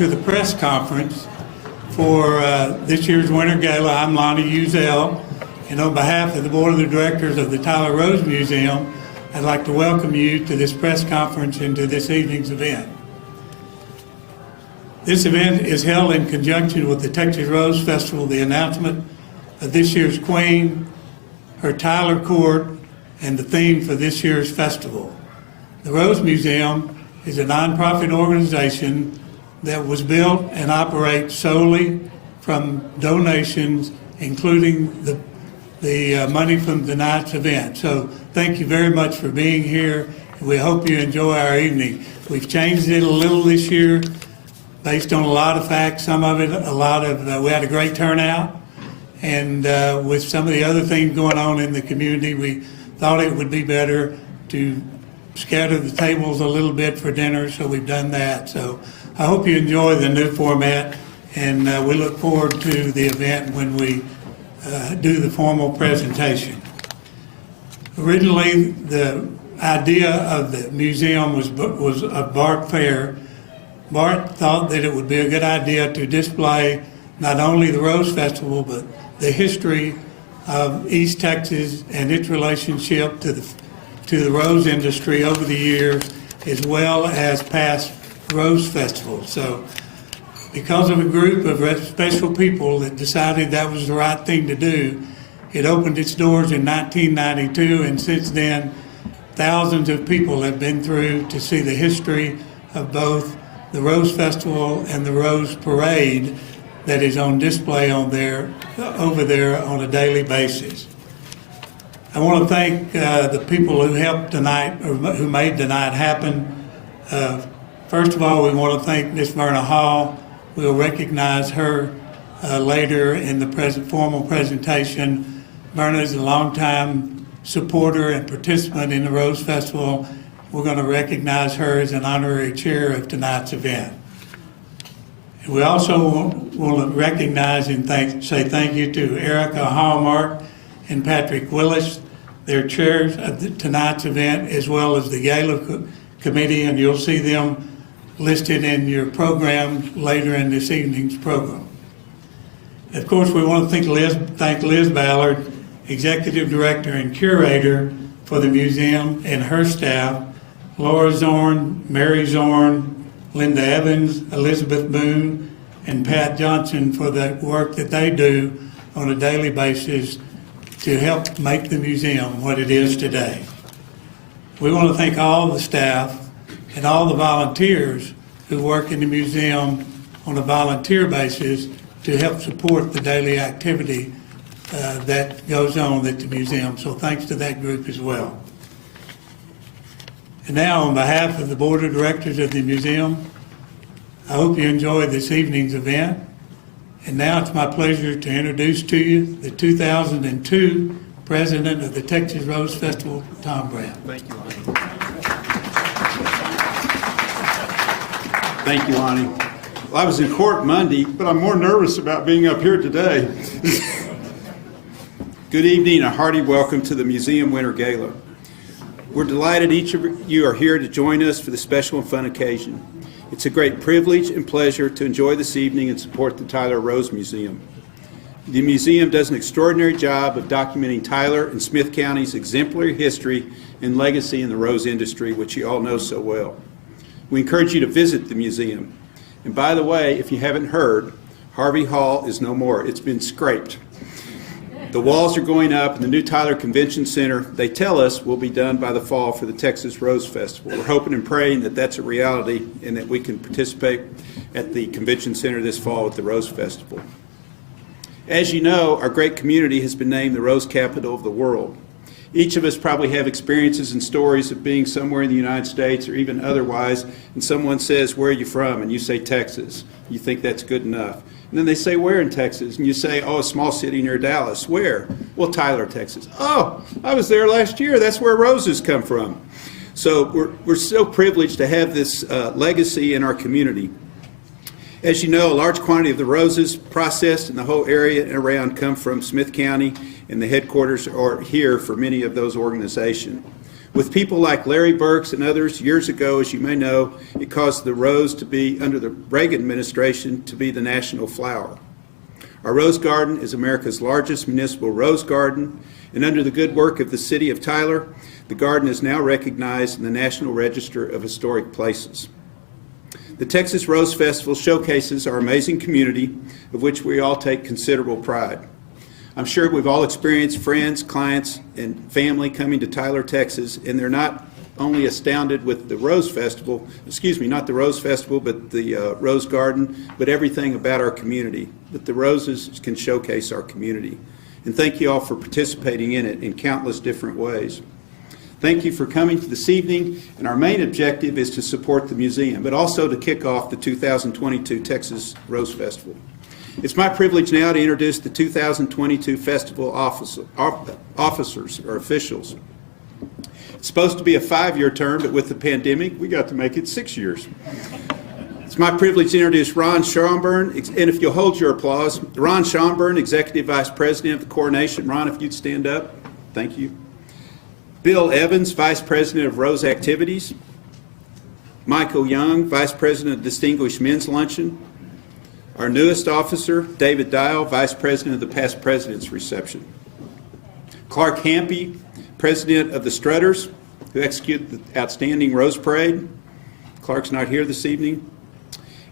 to the press conference for this year's Winter Gala. I'm Lonnie Uzell, and on behalf of the Board of Directors of the Tyler Rose Museum, I'd like to welcome you to this press conference and to this evening's event. This event is held in conjunction with the Texas Rose Festival, the announcement of this year's Queen, her Tyler Court, and the theme for this year's festival. The Rose Museum is a nonprofit organization that was built and operates solely from donations, including the money from tonight's event. So thank you very much for being here. We hope you enjoy our evening. We've changed it a little this year based on a lot of facts. Some of it, we had a great turnout. And with some of the other things going on in the community, we thought it would be better to scatter the tables a little bit for dinner, so we've done that. So I hope you enjoy the new format, and we look forward to the event when we do the formal presentation. Originally, the idea of the museum was a Bart Fair. Bart thought that it would be a good idea to display not only the Rose Festival, but the history of East Texas and its relationship to the rose industry over the years, as well as past rose festivals. So because of a group of special people that decided that was the right thing to do, it opened its doors in 1992, and since then thousands of people have been through to see the history of both the Rose Festival and the Rose Parade that is on display over there on a daily basis. I want to thank the people who helped tonight, or who made tonight happen. First of all, we want to thank Miss Verna Hall. We'll recognize her later in the formal presentation. Verna is a longtime supporter and participant in the Rose Festival. We're going to recognize her as an honorary chair of tonight's event. And we also want to recognize and say thank you to Erica Hallmark and Patrick Willis. They're chairs of tonight's event, as well as the Gala Committee, and you'll see them listed in your program later in this evening's program. Of course, we want to thank Liz Ballard, Executive Director and Curator for the museum, and her staff, Laura Zorn, Mary Zorn, Linda Evans, Elizabeth Boone, and Pat Johnson for the work that they do on a daily basis to help make the museum what it is today. We want to thank all the staff and all the volunteers who work in the museum on a volunteer basis to help support the daily activity that goes on at the museum. So thanks to that group as well. And now, on behalf of the Board of Directors of the museum, I hope you enjoyed this evening's event. And now it's my pleasure to introduce to you the 2002 President of the Texas Rose Festival, Tom Brown. Thank you, Lonnie. Thank you, Lonnie. Well, I was in court Monday, but I'm more nervous about being up here today. Good evening and a hearty welcome to the Museum Winter Gala. We're delighted each of you are here to join us for the special and fun occasion. It's a great privilege and pleasure to enjoy this evening and support the Tyler Rose Museum. The museum does an extraordinary job of documenting Tyler and Smith County's exemplary history and legacy in the rose industry, which you all know so well. We encourage you to visit the museum. And by the way, if you haven't heard, Harvey Hall is no more. It's been scraped. The walls are going up, and the new Tyler Convention Center, they tell us, will be done by the fall for the Texas Rose Festival. We're hoping and praying that that's a reality and that we can participate at the Convention Center this fall with the Rose Festival. As you know, our great community has been named the Rose Capital of the World. Each of us probably have experiences and stories of being somewhere in the United States or even otherwise, and someone says, "Where are you from?" and you say, "Texas." You think that's good enough. And then they say, "Where in Texas?" And you say, "Oh, a small city near Dallas." "Where?" "Well, Tyler, Texas." "Oh, I was there last year. That's where roses come from." So we're so privileged to have this legacy in our community. As you know, a large quantity of the roses processed in the whole area and around come from Smith County, and the headquarters are here for many of those organizations. With people like Larry Burks and others, years ago, as you may know, it caused the rose to be, under the Reagan administration, to be the national flower. Our rose garden is America's largest municipal rose garden, and under the good work of the City of Tyler, the garden is now recognized in the National Register of Historic Places. The Texas Rose Festival showcases our amazing community, of which we all take considerable pride. I'm sure we've all experienced friends, clients, and family coming to Tyler, Texas, and they're not only astounded with the Rose Festival, not the Rose Festival, but the Rose Garden, but everything about our community, that the roses can showcase our community. And thank you all for participating in it in countless different ways. Thank you for coming this evening, and our main objective is to support the museum, but also to kick off the 2022 Texas Rose Festival. It's my privilege now to introduce the 2022 festival officers or officials. It's supposed to be a 5-year term, but with the pandemic, we got to make it 6 years. It's my privilege to introduce Ron Schomburn, and if you'll hold your applause, Ron Schomburn, Executive Vice President of the Coronation. Ron, if you'd stand up. Thank you. Bill Evans, Vice President of Rose Activities. Michael Young, Vice President of Distinguished Men's Luncheon. Our newest officer, David Dial, Vice President of the Past President's Reception. Clark Hampy, President of the Strutters, who executed the outstanding Rose Parade. Clark's not here this evening.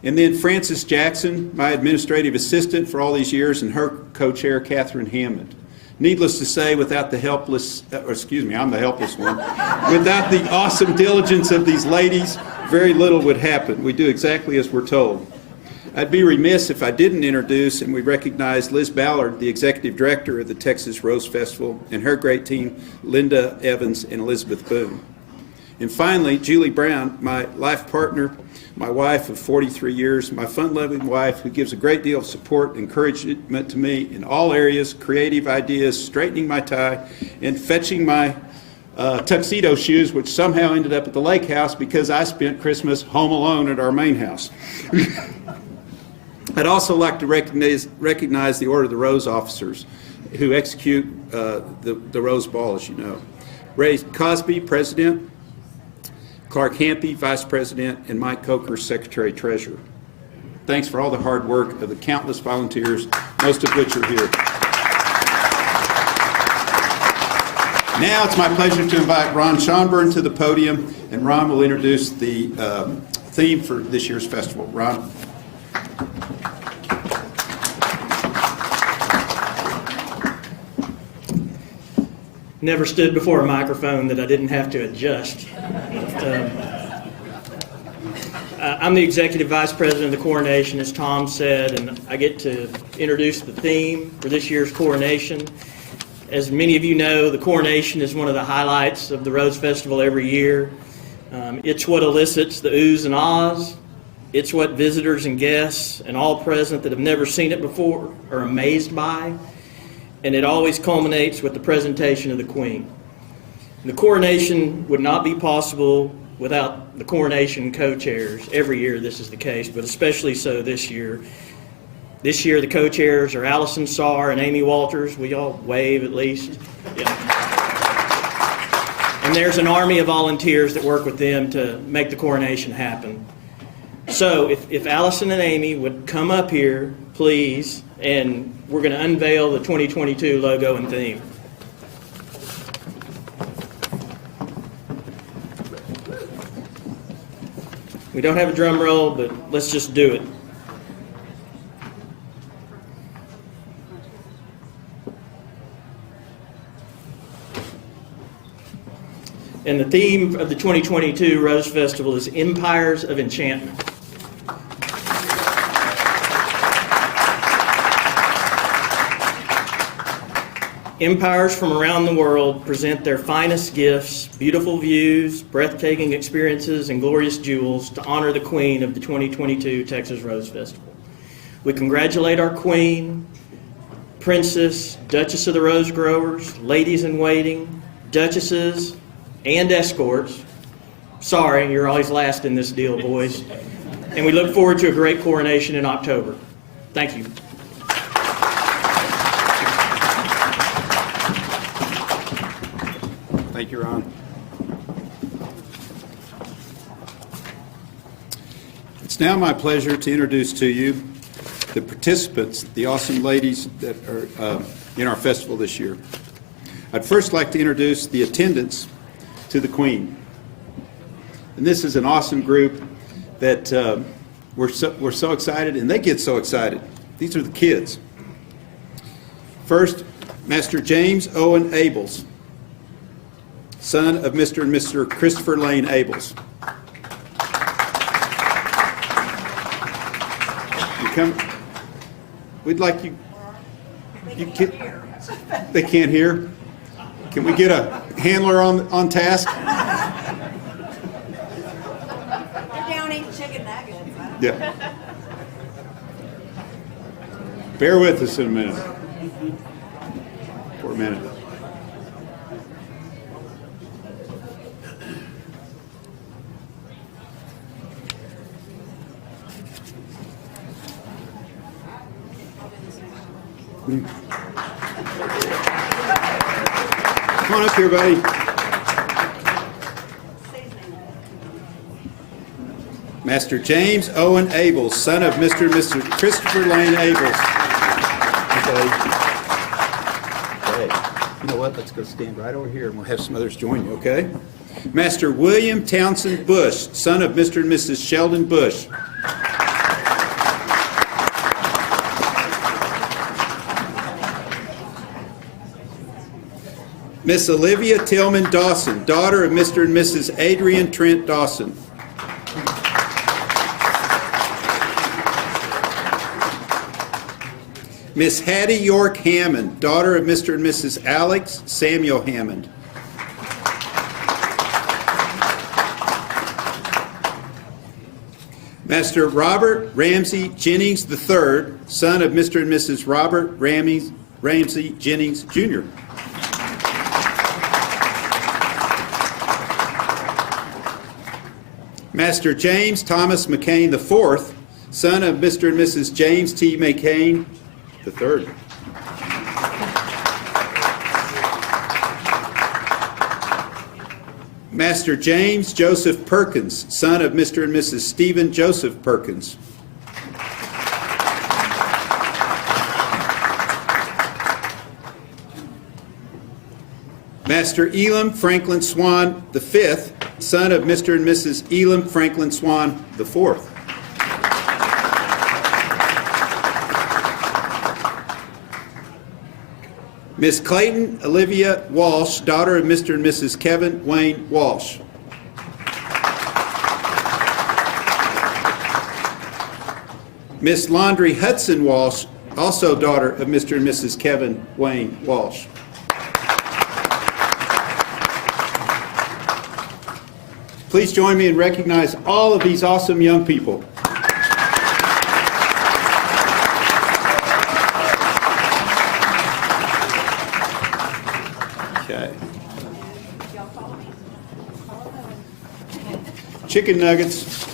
And then Frances Jackson, my administrative assistant for all these years, and her co-chair, Catherine Hammond. Needless to say, without the helpless, I'm the helpless one, without the awesome diligence of these ladies, very little would happen. We do exactly as we're told. I'd be remiss if I didn't introduce and we recognize Liz Ballard, the Executive Director of the Texas Rose Festival, and her great team, Linda Evans and Elizabeth Boone. And finally, Julie Brown, my life partner, my wife of 43 years, my fun-loving wife who gives a great deal of support and encouragement to me in all areas, creative ideas, straightening my tie, and fetching my tuxedo shoes, which somehow ended up at the lake house because I spent Christmas home alone at our main house. I'd also like to recognize the Order of the Rose officers who execute the Rose Ball, as you know. Ray Cosby, President. Clark Hampy, Vice President, and Mike Coker, Secretary-Treasurer. Thanks for all the hard work of the countless volunteers, most of which are here. Now it's my pleasure to invite Ron Schomburn to the podium, and Ron will introduce the theme for this year's festival. Ron. Never stood before a microphone that I didn't have to adjust. I'm the Executive Vice President of the Coronation, as Tom said, and I get to introduce the theme for this year's coronation. As many of you know, the coronation is one of the highlights of the Rose Festival every year. It's what elicits the oohs and ahs. It's what visitors and guests and all present that have never seen it before are amazed by. And it always culminates with the presentation of the Queen. The coronation would not be possible without the coronation co-chairs. Every year this is the case, but especially so this year. This year the co-chairs are Allison Sarr and Amy Walters. We all wave at least. Yeah. And there's an army of volunteers that work with them to make the coronation happen. So if Allison and Amy would come up here, please, and we're going to unveil the 2022 logo and theme. We don't have a drum roll, but let's just do it. And the theme of the 2022 Rose Festival is Empires of Enchantment. Empires from around the world present their finest gifts, beautiful views, breathtaking experiences, and glorious jewels to honor the Queen of the 2022 Texas Rose Festival. We congratulate our Queen, Princess, Duchess of the Rose Growers, Ladies in Waiting, Duchesses, and Escorts. Sorry, you're always last in this deal, boys. And we look forward to a great coronation in October. Thank you. Thank you, Ron. It's now my pleasure to introduce to you the participants, the awesome ladies that are in our festival this year. I'd first like to introduce the attendants to the Queen. And this is an awesome group that we're so excited, and they get so excited. These are the kids. First, Master James Owen Abels, son of Mr. and Mr. Christopher Lane Abels. You come. We'd like you. They can't hear. Can we get a handler on task? They're down eating chicken nuggets. Yeah. Bear with us in a minute. For a minute. Come on up here, buddy. Master James Owen Abels, son of Mr. and Mr. Christopher Lane Abels. Okay. You know what? Let's go stand right over here and we'll have some others join you, okay? Master William Townsend Bush, son of Mr. and Mrs. Sheldon Bush. Miss Olivia Tillman Dawson, daughter of Mr. and Mrs. Adrian Trent Dawson. Miss Hattie York Hammond, daughter of Mr. and Mrs. Alex Samuel Hammond. Master Robert Ramsey Jennings III, son of Mr. and Mrs. Robert Ramsey Jennings, Jr. Master James Thomas McCain IV, son of Mr. and Mrs. James T. McCain III. Master James Joseph Perkins, son of Mr. and Mrs. Stephen Joseph Perkins. Master Elam Franklin Swan V, son of Mr. and Mrs. Elam Franklin Swan IV. Miss Clayton Olivia Walsh, daughter of Mr. and Mrs. Kevin Wayne Walsh. Miss Laundry Hudson Walsh, also daughter of Mr. and Mrs. Kevin Wayne Walsh. Please join me and recognize all of these awesome young people. Okay. Chicken nuggets.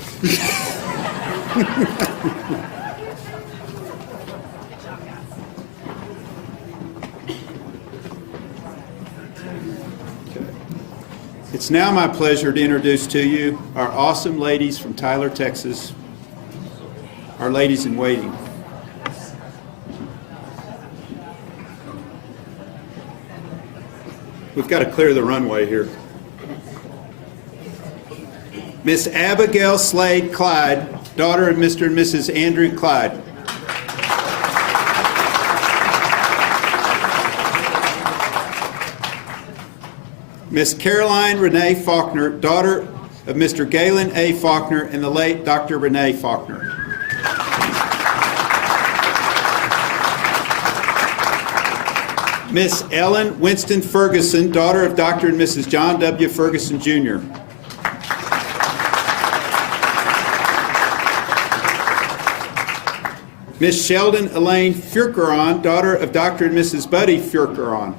It's now my pleasure to introduce to you our awesome ladies from Tyler, Texas, our ladies in waiting. We've got to clear the runway here. Miss Abigail Slade Clyde, daughter of Mr. and Mrs. Andrew Clyde. Miss Caroline Renee Faulkner, daughter of Mr. Galen A. Faulkner and the late Dr. Renee Faulkner. Miss Ellen Winston Ferguson, daughter of Dr. and Mrs. John W. Ferguson, Jr. Miss Sheldon Elaine Furcaron, daughter of Dr. and Mrs. Buddy Furcaron.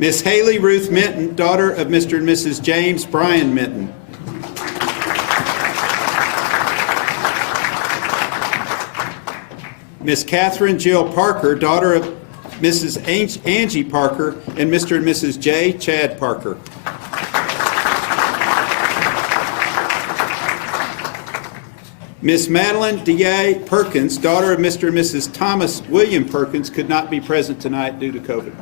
Miss Haley Ruth Minton, daughter of Mr. and Mrs. James Bryan Minton. Miss Catherine Jill Parker, daughter of Mrs. Angie Parker, and Mr. and Mrs. J. Chad Parker. Miss Madeline D.A. Perkins, daughter of Mr. and Mrs. Thomas William Perkins, could not be present tonight due to COVID.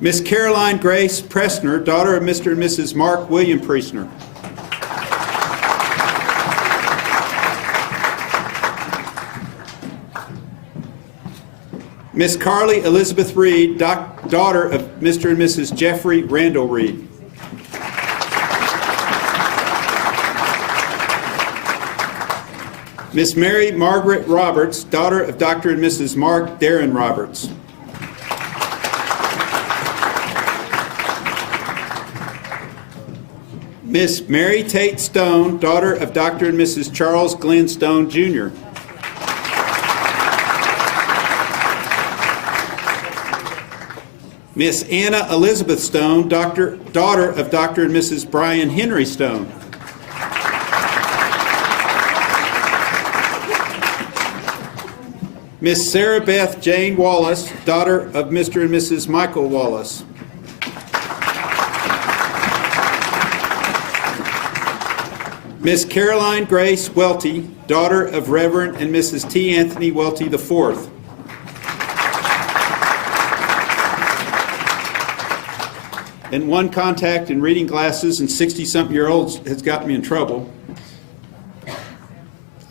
Miss Caroline Grace Pressner, daughter of Mr. and Mrs. Mark William Pressner. Miss Carly Elizabeth Reed, daughter of Mr. and Mrs. Jeffrey Randall Reed. Miss Mary Margaret Roberts, daughter of Dr. and Mrs. Mark Darren Roberts. Miss Mary Tate Stone, daughter of Dr. and Mrs. Charles Glenn Stone, Jr. Miss Anna Elizabeth Stone, daughter of Dr. and Mrs. Brian Henry Stone. Miss Sarah Beth Jane Wallace, daughter of Mr. and Mrs. Michael Wallace. Miss Caroline Grace Welty, daughter of Reverend and Mrs. T. Anthony Welty IV. And one contact and reading glasses and 60-something-year-olds has got me in trouble.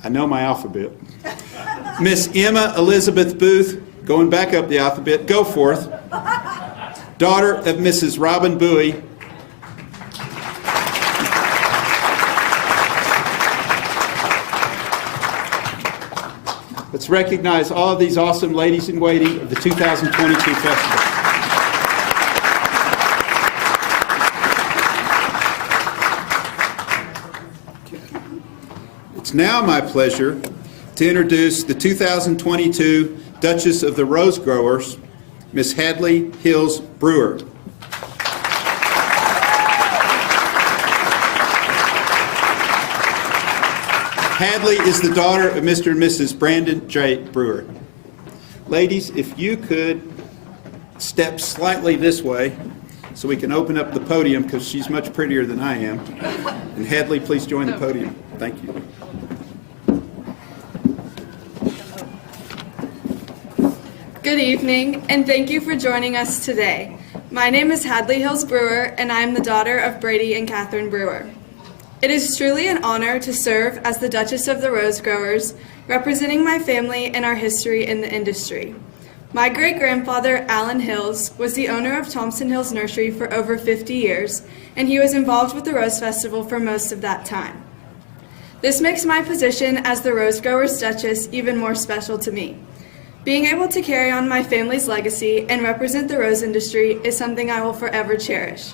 I know my alphabet. Miss Emma Elizabeth Booth, going back up the alphabet, go forth, daughter of Mrs. Robin Bowie. Let's recognize all of these awesome ladies in waiting of the 2022 festival. It's now my pleasure to introduce the 2022 Duchess of the Rose Growers, Miss Hadley Hills Brewer. Hadley is the daughter of Mr. and Mrs. Brandon J. Brewer. Ladies, if you could step slightly this way so we can open up the podium because she's much prettier than I am. And Hadley, please join the podium. Thank you. Good evening, and thank you for joining us today. My name is Hadley Hills Brewer, and I am the daughter of Brady and Catherine Brewer. It is truly an honor to serve as the Duchess of the Rose Growers, representing my family and our history in the industry. My great-grandfather, Allen Hills, was the owner of Thompson Hills Nursery for over 50 years, and he was involved with the Rose Festival for most of that time. This makes my position as the Rose Growers Duchess even more special to me. Being able to carry on my family's legacy and represent the rose industry is something I will forever cherish.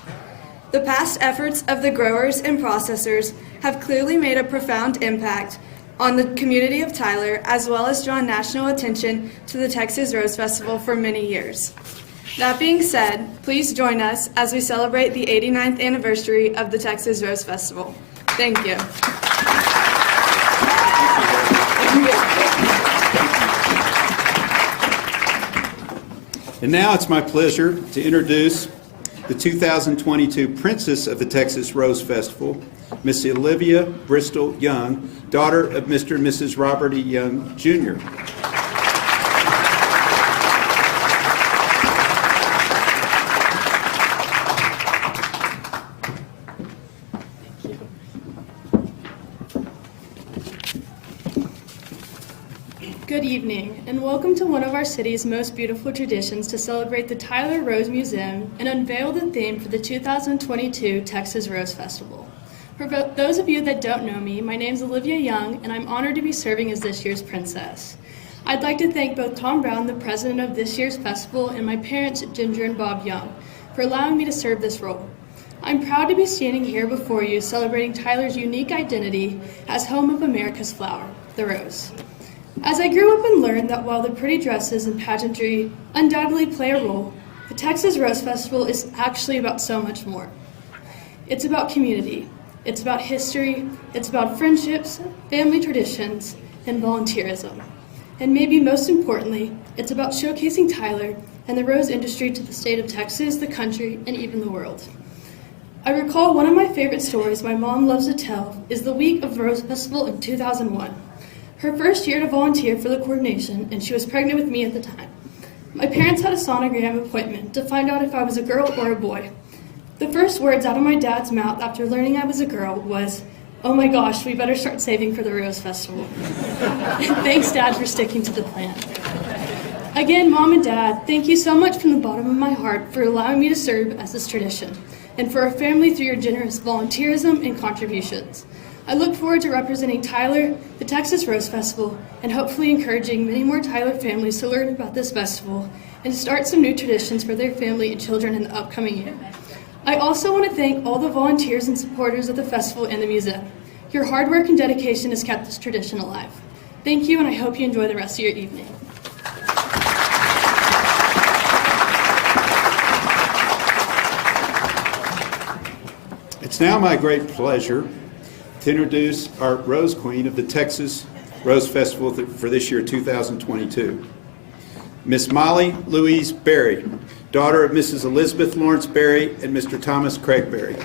The past efforts of the growers and processors have clearly made a profound impact on the community of Tyler, as well as drawn national attention to the Texas Rose Festival for many years. That being said, please join us as we celebrate the 89th anniversary of the Texas Rose Festival. Thank you. And now it's my pleasure to introduce the 2022 Princess of the Texas Rose Festival, Miss Olivia Bristol Young, daughter of Mr. and Mrs. Robert E. Young, Jr. Good evening, and welcome to one of our city's most beautiful traditions to celebrate the Tyler Rose Museum and unveil the theme for the 2022 Texas Rose Festival. For those of you that don't know me, my name's Olivia Young, and I'm honored to be serving as this year's princess. I'd like to thank both Tom Brown, the president of this year's festival, and my parents, Ginger and Bob Young, for allowing me to serve this role. I'm proud to be standing here before you celebrating Tyler's unique identity as home of America's flower, the rose. As I grew up and learned that while the pretty dresses and pageantry undoubtedly play a role, the Texas Rose Festival is actually about so much more. It's about community, it's about history, it's about friendships, family traditions, and volunteerism. And maybe most importantly, It's about showcasing Tyler and the rose industry to the state of Texas, the country, and even the world. I recall one of my favorite stories my mom loves to tell is the week of Rose Festival in 2001. Her first year to volunteer for the coordination, and she was pregnant with me at the time. My parents had a sonogram appointment to find out if I was a girl or a boy. The first words out of my dad's mouth after learning I was a girl was, "Oh my gosh, we better start saving for the Rose Festival." Thanks, Dad, for sticking to the plan. Again, Mom and Dad, thank you so much from the bottom of my heart for allowing me to serve as this tradition, and for our family through your generous volunteerism and contributions. I look forward to representing Tyler, the Texas Rose Festival, and hopefully encouraging many more Tyler families to learn about this festival and to start some new traditions for their family and children in the upcoming year. I also want to thank all the volunteers and supporters of the festival and the museum. Your hard work and dedication has kept this tradition alive. Thank you, and I hope you enjoy the rest of your evening. It's now my great pleasure to introduce our Rose Queen of the Texas Rose Festival for this year, 2022. Miss Molly Louise Berry, daughter of Mrs. Elizabeth Lawrence Berry and Mr. Thomas Craig Berry.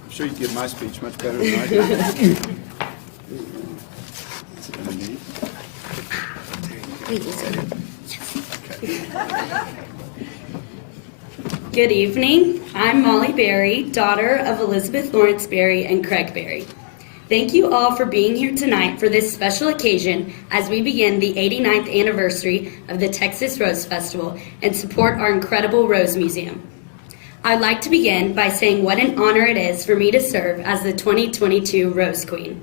I'm sure you give my speech much better than I do. Good evening. I'm Molly Berry, daughter of Elizabeth Lawrence Berry and Craig Berry. Thank you all for being here tonight for this special occasion as we begin the 89th anniversary of the Texas Rose Festival and support our incredible Rose Museum. I'd like to begin by saying what an honor it is for me to serve as the 2022 Rose Queen,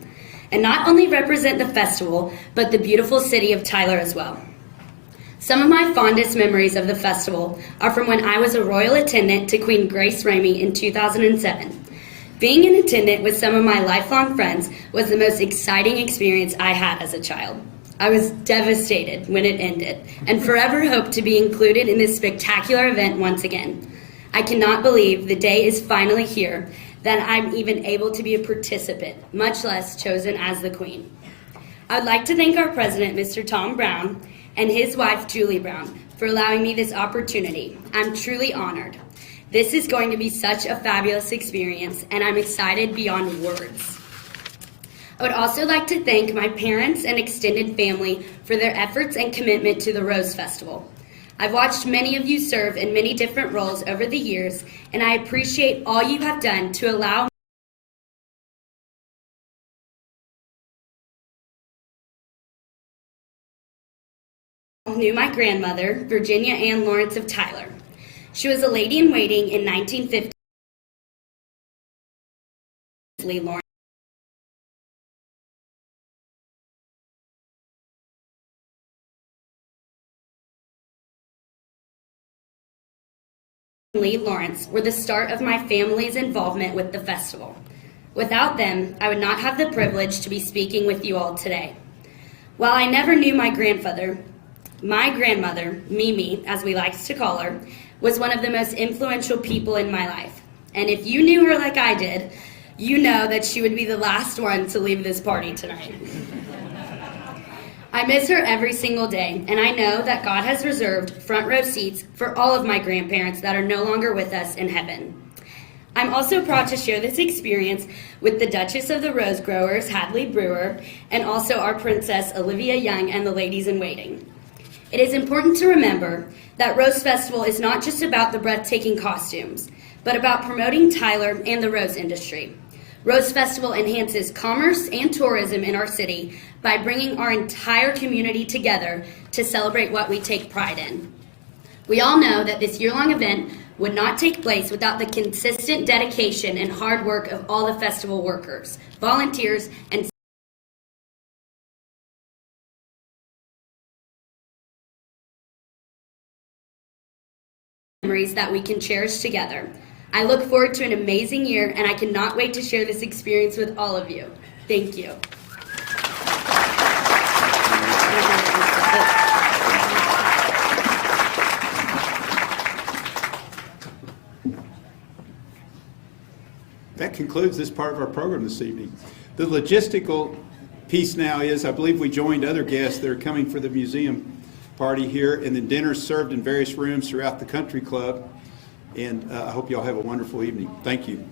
and not only represent the festival, but the beautiful city of Tyler as well. Some of my fondest memories of the festival are from when I was a royal attendant to Queen Grace Ramey in 2007. Being an attendant with some of my lifelong friends was the most exciting experience I had as a child. I was devastated when it ended, and forever hope to be included in this spectacular event once again. I cannot believe the day is finally here, that I'm even able to be a participant, much less chosen as the Queen. I would like to thank our president, Mr. Tom Brown, and his wife, Julie Brown, for allowing me this opportunity. I'm truly honored. This is going to be such a fabulous experience, and I'm excited beyond words. I would also like to thank my parents and extended family for their efforts and commitment to the Rose Festival. I've watched many of you serve in many different roles over the years, and I appreciate all you have done to allow knew my grandmother, Virginia Ann Lawrence of Tyler. She was a lady-in-waiting in 1950. Lawrence. Lee Lawrence were the start of my family's involvement with the festival. Without them, I would not have the privilege to be speaking with you all today. While I never knew my grandmother, Mimi, as we like to call her, was one of the most influential people in my life. And if you knew her like I did, you know that she would be the last one to leave this party tonight. I miss her every single day, and I know that God has reserved front row seats for all of my grandparents that are no longer with us in heaven. I'm also proud to share this experience with the Duchess of the Rose Growers, Hadley Brewer, and also our Princess Olivia Young and the ladies in waiting. It is important to remember that Rose Festival is not just about the breathtaking costumes, but about promoting Tyler and the rose industry. Rose Festival enhances commerce and tourism in our city by bringing our entire community together to celebrate what we take pride in. We all know that this year-long event would not take place without the consistent dedication and hard work of all the festival workers, volunteers, and memories that we can cherish together. I look forward to an amazing year, and I cannot wait to share this experience with all of you. Thank you. That concludes this part of our program this evening. The logistical piece now is, I believe we joined other guests that are coming for the museum party here, and then dinner's served in various rooms throughout the country club. And I hope you all have a wonderful evening. Thank you.